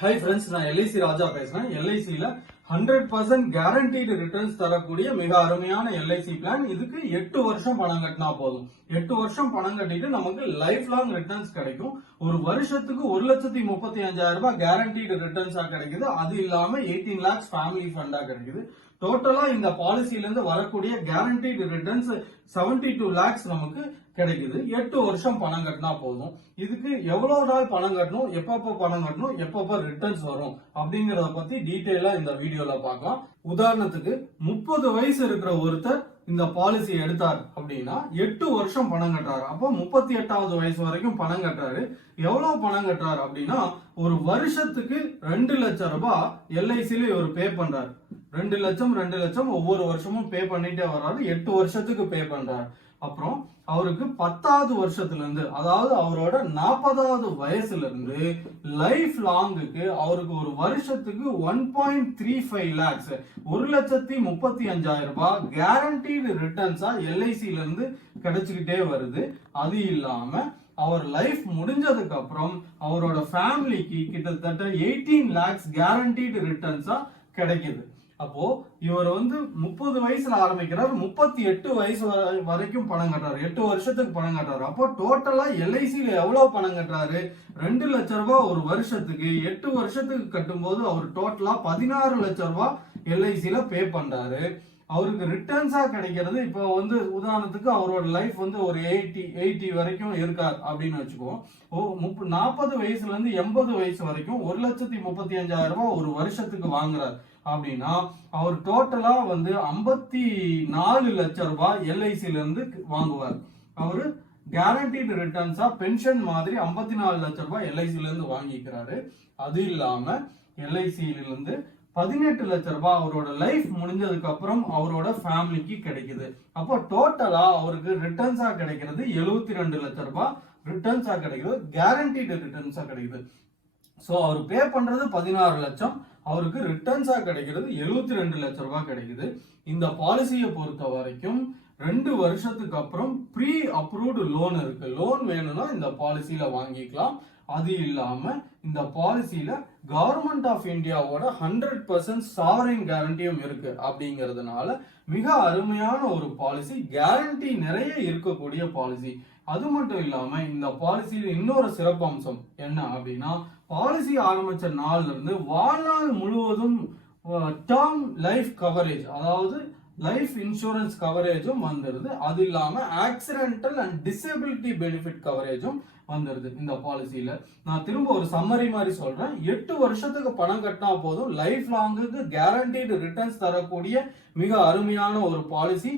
Hi friends, நான் LIC ராஜா பேசுறேன். எல்ஐசியில 100% guaranteed returns தரக்கூடிய மிக அருமையான எல்ஐசி பிளான். இதுக்கு 8 வருஷம் பணம் கட்டினா போதும். 8 வருஷம் பணம் கட்டிட்டு நமக்கு லைஃப் லாங் ரிட்டர்ன்ஸ் கிடைக்கும். ஒரு வருஷத்துக்கு 1,35,000 ரூபாய் கேரண்டீடு ரிட்டர்ன்ஸா கிடைக்குது. அது இல்லாம 18 lakhs ஃபேமிலி ஃபண்டா கிடைக்குது. டோட்டலா இந்த பாலிசில இருந்து வரக்கூடிய கேரண்டீடு ரிட்டர்ன்ஸ் 72 lakhs நமக்கு கிடைக்குது. 8 வருஷம் பணம் கட்டினா போதும். இதுக்கு எவ்வளவு நாள் பணம் கட்டணும், எப்பப்ப பணம் கட்டணும், எப்பப்ப ரிட்டர்ன்ஸ் வரும் அப்படிங்கறத பத்தி டீடைலா இந்த வீடியோல பார்க்கலாம். உதாரணத்துக்கு 30 வயசு இருக்கிற ஒருத்தர் இந்த பாலிசி எடுத்தார் அப்படின்னா 8 வருஷம் பணம் கட்டுறாரு. அப்போ 38வது வயசு வரைக்கும் பணம் கட்டுறாரு. எவ்வளவு பணம் கட்டுறாரு அப்படின்னா ஒரு வருஷத்துக்கு 2 லட்சம் ரூபாய் எல்ஐசில இவர் பே பண்றாரு. 2 லட்சம் ஒவ்வொரு வருஷமும் பே பண்ணிட்டே வர்றாரு. 8 வருஷத்துக்கு பே பண்றாரு. அப்புறம் அவருக்கு 10வது வருஷத்துல இருந்து, அதாவது அவரோட 40வது வயசுல இருந்து லைஃப் லாங்குக்கு அவருக்கு ஒரு வருஷத்துக்கு 1.35 lakhs 1,35,000 ரூபாய் கேரண்டீடு ரிட்டர்ன்ஸா எல்ஐசில இருந்து கிடைச்சுக்கிட்டே வருது. அது இல்லாம அவர் லைஃப் முடிஞ்சதுக்கு அப்புறம் அவரோட ஃபேமிலிக்கு கிட்டத்தட்ட 18 lakhs கேரண்டீடு ரிட்டர்ன்ஸா கிடைக்குது. அப்போ இவர் 30 வயசுல ஆரம்பிக்கிறார், 38 வயசு வரைக்கும் பணம் கட்டுறாரு. 8 வருஷத்துக்கு பணம் கட்டுறாரு. அப்போ டோட்டலா எல்ஐசில எவ்வளவு பணம் கட்டுறாரு? 2 லட்சம் ரூபாய் ஒரு வருஷத்துக்கு. 8 வருஷத்துக்கு கட்டும் போது அவர் டோட்டலா 16 லட்சம் ரூபாய் எல்ஐசில பே பண்றாரு. அவருக்கு ரிட்டர்ன்ஸா கிடைக்கிறது இப்போ உதாரணத்துக்கு அவரோட லைஃப் ஒரு 80 வரைக்கும் இருக்கார் அப்படின்னு வச்சுக்கோம். 40 வயசுல இருந்து 80 வயசு வரைக்கும் 1,35,000 ரூபாய் ஒரு வருஷத்துக்கு வாங்குறாரு அப்படின்னா அவர் டோட்டலா 54 லட்சம் ரூபாய் எல்ஐசில இருந்து வாங்குவார். அவரு கேரண்டீடு ரிட்டர்ன்ஸா பென்ஷன் மாதிரி 54 லட்சம் ரூபாய் எல்ஐசில இருந்து வாங்கிக்கிறாரு. அது இல்லாம எல்ஐசில இருந்து 18 லட்சம் ரூபாய் அவரோட லைஃப் முடிஞ்சதுக்கு அப்புறம் அவரோட ஃபேமிலிக்கு கிடைக்குது. அப்போ டோட்டலா அவருக்கு ரிட்டர்ன்ஸா கிடைக்கிறது 72 லட்சம் ரூபாய் ரிட்டர்ன்ஸா கிடைக்குது. கேரண்டீடு ரிட்டர்ன்ஸா கிடைக்குது. சோ அவர் பே பண்றது 16 லட்சம், அவருக்கு ரிட்டர்ன்ஸா கிடைக்கிறது 72 லட்சம் ரூபாய் கிடைக்குது. இந்த பாலிசியை பொறுத்த வரைக்கும் 2 வருஷத்துக்கு அப்புறம் ப்ரீ அப்ரூவ்டு லோன் இருக்கு. லோன் வேணும்னா இந்த பாலிசியில வாங்கிக்கலாம். அது இல்லாம இந்த பாலிசியில கவர்மெண்ட் ஆஃப் இந்தியாவோட 100% சாவரின் கேரண்டியும் இருக்கு. அப்படிங்கிறதுனால மிக அருமையான ஒரு பாலிசி, கேரண்டி நிறைய இருக்கக்கூடிய பாலிசி. அது மட்டும் இல்லாம இந்த பாலிசியில இன்னொரு சிறப்பம்சம் என்ன அப்படின்னா, பாலிசி ஆரம்பிச்ச நாள்ல இருந்து வாழ்நாள் முழுவதும் டேர்ம் லைஃப் கவரேஜ், அதாவது லைஃப் இன்சூரன்ஸ் கவரேஜும் வந்துருது. அது இல்லாம ஆக்சிடென்டல் அண்ட் டிசபிலிட்டி பெனிஃபிட் கவரேஜும் வந்துருது இந்த பாலிசியில. நான் திரும்ப ஒரு சம்மரி மாதிரி சொல்றேன். 8 வருஷத்துக்கு பணம் கட்டினா போதும், லைஃப் லாங்குக்கு கேரண்டீடு ரிட்டர்ன்ஸ் தரக்கூடிய மிக அருமையான ஒரு பாலிசி.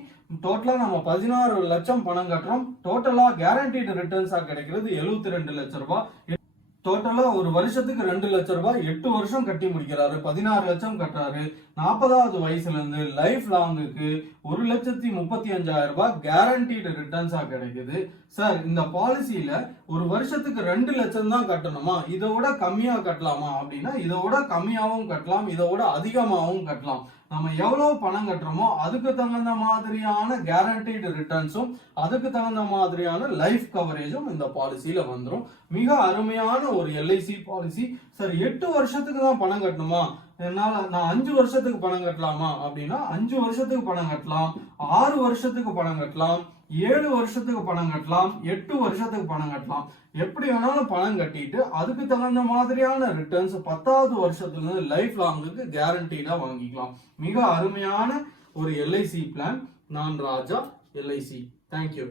டோட்டலா நம்ம 16 லட்சம் பணம் கட்டுறோம். டோட்டலா கேரண்டீடு ரிட்டர்ன்ஸா கிடைக்கிறது 72 லட்சம் ரூபாய். டோட்டலா ஒரு வருஷத்துக்கு 2 லட்சம் ரூபாய் 8 வருஷம் கட்டி முடிக்கிறாரு. 16 லட்சம் கட்டுறாரு. 40வது வயசுல இருந்து லைஃப் லாங்குக்கு 1,35,000 ரூபாய் கேரண்டீடு ரிட்டர்ன்ஸா கிடைக்குது. சார், இந்த பாலிசியில ஒரு வருஷத்துக்கு 2 லட்சம் தான் கட்டணுமா, இதை விட கம்மியா கட்டலாமா அப்படின்னா இதை விட கம்மியாவும் கட்டலாம், இதை விட அதிகமாகவும் கட்டலாம். நம்ம எவ்வளவு பணம் கட்டுறோமோ அதுக்கு தகுந்த மாதிரியான கேரண்டீடு ரிட்டர்ன்ஸும் அதுக்கு தகுந்த மாதிரியான லைஃப் கவரேஜும் இந்த பாலிசியில வந்துடும். மிக அருமையான ஒரு எல்ஐசி பாலிசி. சார், 8 வருஷத்துக்கு தான் பணம் கட்டணுமா, என்னால நான் 5 வருஷத்துக்கு பணம் கட்டலாமா அப்படின்னா 5 வருஷத்துக்கு பணம் கட்டலாம், 6 வருஷத்துக்கு பணம் கட்டலாம், 7 வருஷத்துக்கு பணம் கட்டலாம், 8 வருஷத்துக்கு பணம் கட்டலாம். எப்படி வேணாலும் பணம் கட்டிட்டு அதுக்கு தகுந்த மாதிரியான ரிட்டர்ன்ஸ் 10வது வருஷத்துல இருந்து லைஃப் லாங்குக்கு கேரண்டீடா வாங்கிக்கலாம். மிக அருமையான ஒரு எல்ஐசி பிளான். நான் ராஜா, எல்ஐசி. தேங்க்யூ.